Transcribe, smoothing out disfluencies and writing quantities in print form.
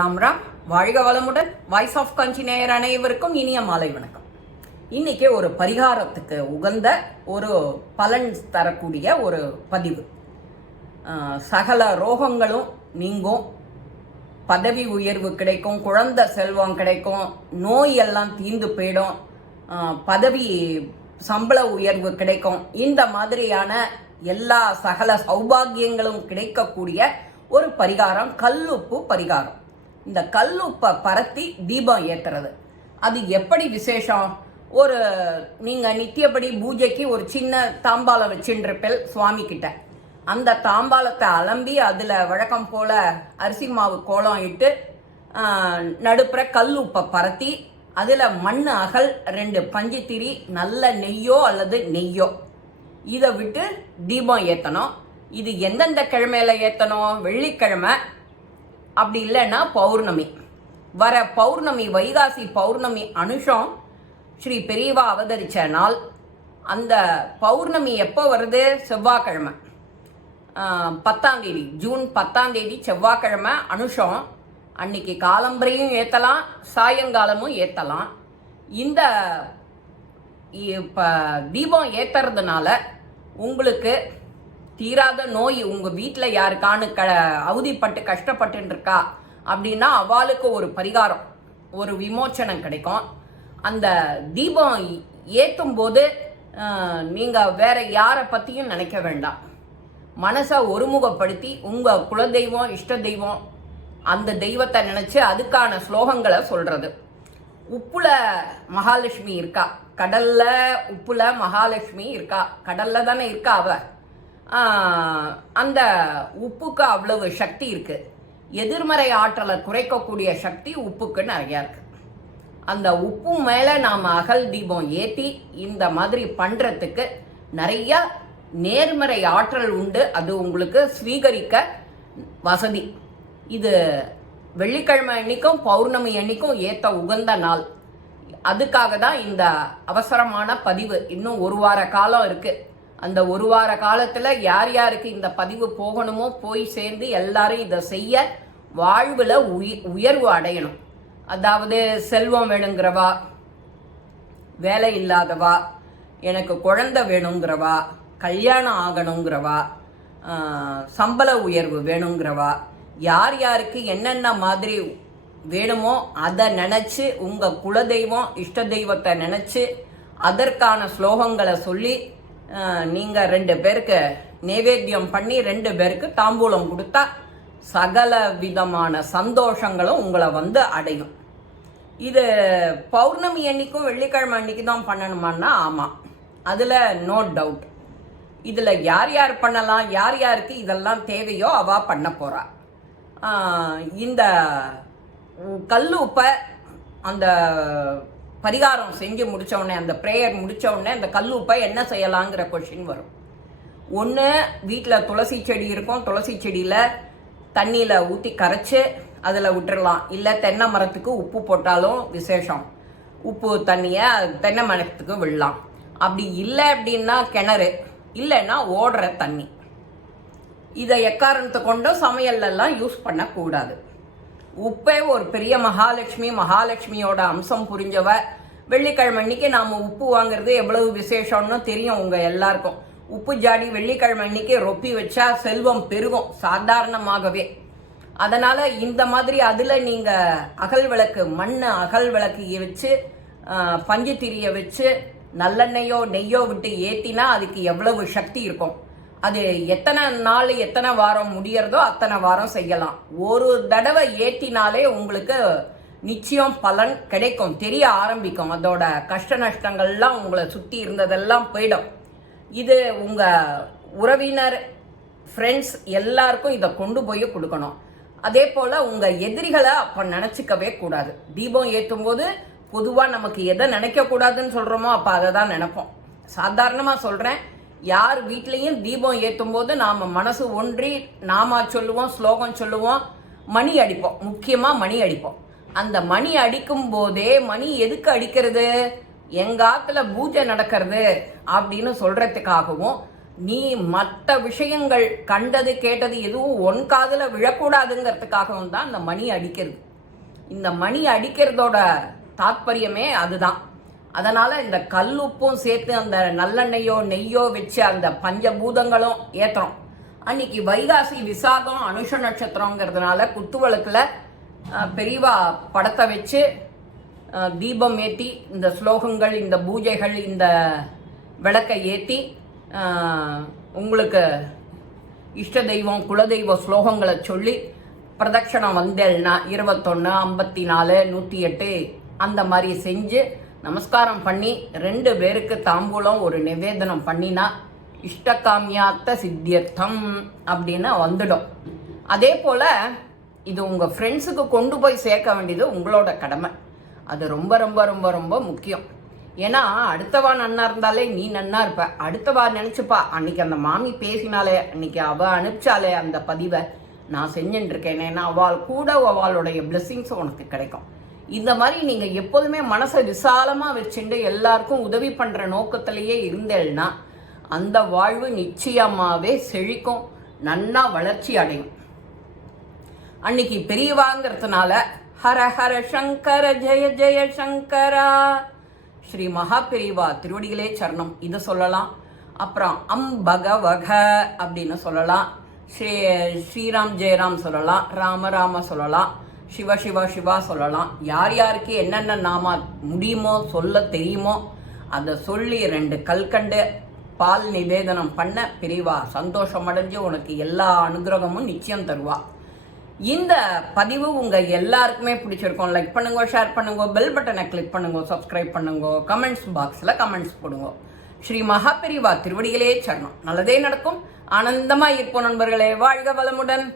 ராம் ராம். வாழ்க வளமுடன். Voice of காஞ்சி நேயர் அனைவருக்கும் இனிய மாலை வணக்கம். இன்னைக்கு ஒரு பரிகாரத்துக்கு உகந்த ஒரு பலன் தரக்கூடிய ஒரு பதிவு. சகல ரோகங்களும் நீங்கும், பதவி உயர்வு கிடைக்கும், குழந்தை செல்வம் கிடைக்கும், நோய் எல்லாம் தீர்ந்து போயிடும், பதவி சம்பள உயர்வு கிடைக்கும். இந்த மாதிரியான எல்லா சகல சௌபாகியங்களும் கிடைக்கக்கூடிய ஒரு பரிகாரம் கல்லுப்பு பரிகாரம். இந்த கல்லுப்பை பரத்தி தீபம் ஏற்றுறது அது எப்படி விசேஷம்? ஒரு நீங்கள் நித்தியப்படி பூஜைக்கு ஒரு சின்ன தாம்பாலம் வச்சுருப்பேன் சுவாமி கிட்ட. அந்த தாம்பாலத்தை அலம்பி அதில் வழக்கம் போல் அரிசி மாவு கோலம் இட்டு நடுப்புற கல்லுப்பை பரத்தி அதில் மண் அகல் 2 பஞ்சுத்திரி நல்ல நெய்யோ அல்லது நெய்யோ இதை விட்டு தீபம் ஏற்றணும். இது எந்தெந்த கிழமையில ஏற்றணும்? வெள்ளிக்கிழமை, அப்படி இல்லைன்னா பௌர்ணமி. வர பௌர்ணமி வைகாசி பௌர்ணமி அனுஷம் ஸ்ரீ பெரியவா அவதரித்த நாள். அந்த பௌர்ணமி எப்போ வருது? செவ்வாய்க்கிழமை, 10ஆம் தேதி, ஜூன் 10ஆம் தேதி செவ்வாய்க்கிழமை அனுஷம். அன்னைக்கு காலம்பரையும் ஏற்றலாம், சாயங்காலமும் ஏற்றலாம். இந்த இப்போ தீபம் ஏற்றுறதுனால உங்களுக்கு தீராத நோய் உங்கள் வீட்டில் யாருக்கானு அவதிப்பட்டு கஷ்டப்பட்டு இருக்கா அப்படின்னா அவளுக்கு ஒரு பரிகாரம், ஒரு விமோச்சனம் கிடைக்கும். அந்த தீபம் ஏற்றும் போது நீங்கள் வேற யாரை பற்றியும் நினைக்க வேண்டாம். மனசை ஒருமுகப்படுத்தி உங்கள் குலதெய்வம், இஷ்ட தெய்வம், அந்த தெய்வத்தை நினச்சி அதுக்கான ஸ்லோகங்களை சொல்கிறது. உப்புல மகாலட்சுமி இருக்கா, கடல்ல உப்புல மகாலட்சுமி இருக்கா, கடல்ல தானே இருக்கா அவ. அந்த உப்புக்கு அவ்வளவு சக்தி இருக்கு. எதிர்மறை ஆற்றலை குறைக்கக்கூடிய சக்தி உப்புக்கு நிறையா இருக்கு. அந்த உப்பு மேலே நாம் அகல் தீபம் ஏற்றி இந்த மாதிரி பண்ணுறதுக்கு நிறைய நேர்மறை ஆற்றல் உண்டு. அது உங்களுக்கு ஸ்வீகரிக்க வசதி. இது வெள்ளிக்கிழமை அன்னைக்கும் பௌர்ணமி அன்னைக்கும் ஏற்ற உகந்த நாள். அதுக்காக தான் இந்த அவசரமான பதிவு. இன்னும் 1 வார காலம் இருக்கு. அந்த 1 வார காலத்தில் யார் யாருக்கு இந்த பதிவு போகணுமோ போய் சேர்ந்து எல்லாரும் இதை செய்ய வாழ்வில் உயர்வு அடையணும். அதாவது செல்வம் வேணுங்கிறவா, வேலை இல்லாதவா, எனக்கு குழந்தை வேணுங்கிறவா, கல்யாணம் ஆகணுங்கிறவா, சம்பள உயர்வு வேணுங்கிறவா, யார் யாருக்கு என்னென்ன மாதிரி வேணுமோ அதை நினச்சி உங்கள் குலதெய்வம், இஷ்ட தெய்வத்தை நினச்சி அதற்கான ஸ்லோகங்களை சொல்லி நீங்கள் 2 பேருக்கு நைவேத்தியம் பண்ணி 2 பேருக்கு தாம்பூலம் கொடுத்தா சகல விதமான சந்தோஷங்களும் உங்களை வந்து அடையும். இது பௌர்ணமி அன்னைக்கும் வெள்ளிக்கிழமை அன்னைக்கு தான் பண்ணணுமான்னா ஆமாம், அதில் நோ டவுட். இதில் யார் யார் பண்ணலாம், யார் யாருக்கு இதெல்லாம் தேவையோ அவா பண்ண போகிறா. இந்த கல் உப்பை அந்த பரிகாரம் செஞ்சு முடித்த உடனே, அந்த ப்ரேயர் முடித்த உடனே அந்த கல் உப்பை என்ன செய்யலாங்கிற கொஷின் வரும். ஒன்று, வீட்டில் துளசி செடி இருக்கும், துளசி செடியில் தண்ணியில் ஊற்றி கரைச்சி அதில் விட்டுடலாம். இல்லை தென்னை மரத்துக்கு உப்பு போட்டாலும் விசேஷம், உப்பு தண்ணியை தென்னை மரத்துக்கு விடலாம். அப்படி இல்லை அப்படின்னா கிணறு, இல்லைன்னா ஓடுற தண்ணி. இதை எக்காரணத்தை கொண்டும் சமையல்லாம் யூஸ் பண்ணக்கூடாது. உப்பே ஒரு பெரிய மகாலட்சுமி, மகாலட்சுமியோட அம்சம் புரிஞ்சவ. வெள்ளிக்கிழமை அன்னைக்கு நாம் உப்பு வாங்குறது எவ்வளவு விசேஷம்னு தெரியும் உங்கள் எல்லாருக்கும். உப்பு ஜாடி வெள்ளிக்கிழமை அன்னைக்கு ரொப்பி வச்சா செல்வம் பெருகும் சாதாரணமாகவே. அதனால் இந்த மாதிரி அதில் நீங்கள் அகல் விளக்கு, மண் அகல் விளக்கு வச்சு பஞ்சு திரியை வச்சு நல்லெண்ணெயோ நெய்யோ விட்டு ஏற்றினா அதுக்கு எவ்வளவு சக்தி இருக்கும். அது எத்தனை நாள் எத்தனை வாரம் முடியறதோ அத்தனை வாரம் செய்யலாம். ஒரு தடவை ஏற்றினாலே உங்களுக்கு நிச்சயம் பலன் கிடைக்கும், தெரிய ஆரம்பிக்கும். அதோட கஷ்ட நஷ்டங்கள்லாம் உங்களை சுற்றி இருந்ததெல்லாம் போயிடும். இது உங்கள் உறவினர், ஃப்ரெண்ட்ஸ் எல்லாருக்கும் இதை கொண்டு போய் கொடுக்கணும். அதே போல் உங்கள் எதிரிகளை அப்போ நினச்சிக்கவே கூடாது. தீபம் ஏற்றும் போது பொதுவாக நமக்கு எதை நினைக்கக்கூடாதுன்னு சொல்கிறோமோ அப்போ அதை தான் நினைப்போம். சாதாரணமாக சொல்கிறேன், யார் வீட்லேயும் தீபம் ஏற்றும் போது நாம் மனசு ஒன்றி நாமா சொல்லுவோம், ஸ்லோகம் சொல்லுவோம், மணி அடிப்போம். முக்கியமாக மணி அடிப்போம். அந்த மணி அடிக்கும் போதே, மணி எதுக்கு அடிக்கிறது? எங்காத்துல பூஜை நடக்கிறது அப்படின்னு சொல்றதுக்காகவும், நீ மற்ற விஷயங்கள் கண்டது கேட்டது எதுவும் ஒன் காதுல விழக்கூடாதுங்கிறதுக்காகவும் தான் அந்த மணி அடிக்கிறது. இந்த மணி அடிக்கிறதோட தாத்பரியமே அதுதான். அதனால இந்த கல்லுப்பும் சேர்த்து அந்த நல்லெண்ணெயோ நெய்யோ வச்சு அந்த பஞ்சபூதங்களும் ஏத்துறோம். அன்னைக்கு வைகாசி விசாகம் அனுஷ நட்சத்திரங்கிறதுனால குத்துவிளக்குல பெரியவா படத்தை வச்சு தீபம் ஏற்றி இந்த ஸ்லோகங்கள், இந்த பூஜைகள், இந்த விளக்கை ஏற்றி உங்களுக்கு இஷ்ட தெய்வம் குலதெய்வ ஸ்லோகங்களை சொல்லி பிரதட்சணம் வந்தேன்னா 21, 54, 108 அந்த மாதிரி செஞ்சு நமஸ்காரம் பண்ணி 2 பேருக்கு தாம்பூலம் ஒரு நிவேதனம் பண்ணினா இஷ்டகாமியாத்த சித்தியர்த்தம் அப்படின்னு வந்துடும். அதே போல் இது உங்கள் ஃப்ரெண்ட்ஸுக்கு கொண்டு போய் சேர்க்க வேண்டியது உங்களோட கடமை. அது ரொம்ப ரொம்ப ரொம்ப ரொம்ப முக்கியம். ஏன்னா அடுத்தவா நன்னா இருந்தாலே நீ நன்னா இருப்ப. அடுத்தவா நினச்சிப்பா, அன்னைக்கு அந்த மாமி பேசினாலே, அன்னைக்கு அவள் அனுப்பிச்சாலே அந்த பதிவை நான் செஞ்சுட்டு இருக்கேன், ஏன்னா அவள் கூட அவளுடைய பிளெஸ்ஸிங்ஸ் உனக்கு கிடைக்கும். இந்த மாதிரி நீங்கள் எப்போதுமே மனசை விசாலமாக வச்சுட்டு எல்லாருக்கும் உதவி பண்ணுற நோக்கத்திலேயே இருந்தேன்னா அந்த வாழ்வு நிச்சயமாகவே செழிக்கும், நன்னா வளர்ச்சி அடையும். அன்னைக்கு பெரியவாங்கிறதுனால ஹர ஹர சங்கர ஜெய ஜெய சங்கரா ஸ்ரீ மகா பெரியவா திருவடிகளே சரணம் இதை சொல்லலாம். அப்புறம் பகவக அப்படின்னு சொல்லலாம், ஸ்ரீராம் ஜெயராம் சொல்லலாம், ராம ராம சொல்லலாம், சிவ சிவ சிவா சொல்லலாம். யார் யாருக்கு என்னென்ன நாம முடியுமோ சொல்ல தெரியுமோ அதை சொல்லி 2 கல்கண்டு பால் நிவேதனம் பண்ண பெரியவா சந்தோஷம் அடைஞ்சு உனக்கு எல்லா அனுகிரகமும் நிச்சயம் தருவா. இந்த பதிவு உங்கள் எல்லாருக்குமே பிடிச்சிருக்கும். லைக் பண்ணுங்க, ஷேர் பண்ணுங்க, பெல் பட்டனை கிளிக் பண்ணுங்க, சப்ஸ்கிரைப் பண்ணுங்க, கமெண்ட்ஸ் பாக்ஸில் கமெண்ட்ஸ் போடுங்க. ஸ்ரீ மகா பெரியவா திருவடிகளே சரணம். நல்லதே நடக்கும். ஆனந்தமாக இருப்போம் நண்பர்களே. வாழ்க வளமுடன்.